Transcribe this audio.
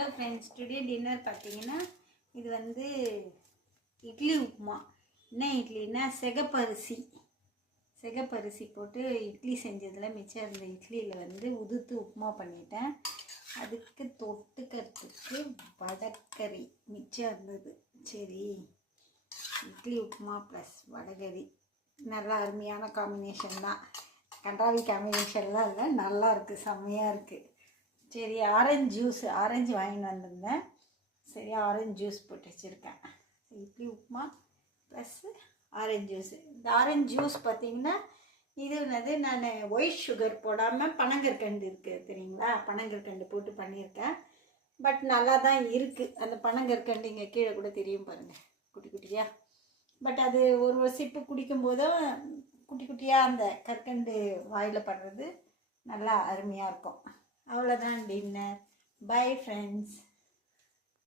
Hello friends, today dinner பார்த்தீங்கன்னா இது வந்து இட்லி உப்புமா. என்ன இட்லின்னா சிகப்பரிசி போட்டு இட்லி செஞ்சதில் மிச்சம் இருந்த இட்லியில் வந்து உதுத்து உப்புமா பண்ணிட்டேன். அதுக்கு தொட்டுக்கிறதுக்கு வடகறி மிச்சம் இருந்தது. சரி, இட்லி உப்புமா ப்ளஸ் வடகறி நல்லா அருமையான காம்பினேஷன் தான். கண்டாவி காம்பினேஷன்லாம் இல்லை, நல்லா இருக்குது, செம்மையாக இருக்குது. சரி, ஆரஞ்சு வாங்கிட்டு வந்திருந்தேன். சரி, ஆரஞ்சு ஜூஸ் போட்டு வச்சுருக்கேன். Idli upma plus orange juice. இந்த ஆரஞ்சு ஜூஸ் பார்த்திங்கன்னா இது என்னது, நான் ஒயிட் சுகர் போடாமல் பனங்கற்கண்டு இருக்குது தெரியுங்களா, பனங்கற்கண்டு போட்டு பண்ணியிருக்கேன். பட் நல்லா தான் இருக்குது. அந்த பனங்கற்கண்டு இங்கே கீழே கூட தெரியும் பாருங்கள், குட்டி குட்டியாக. பட் அது ஒரு சிப்பு குடிக்கும்போதும் குட்டி குட்டியாக அந்த கற்கண்டு வாயில் படுறது நல்லா அருமையாக இருக்கும். அவ்வளோதான் டின்னர். Bye friends.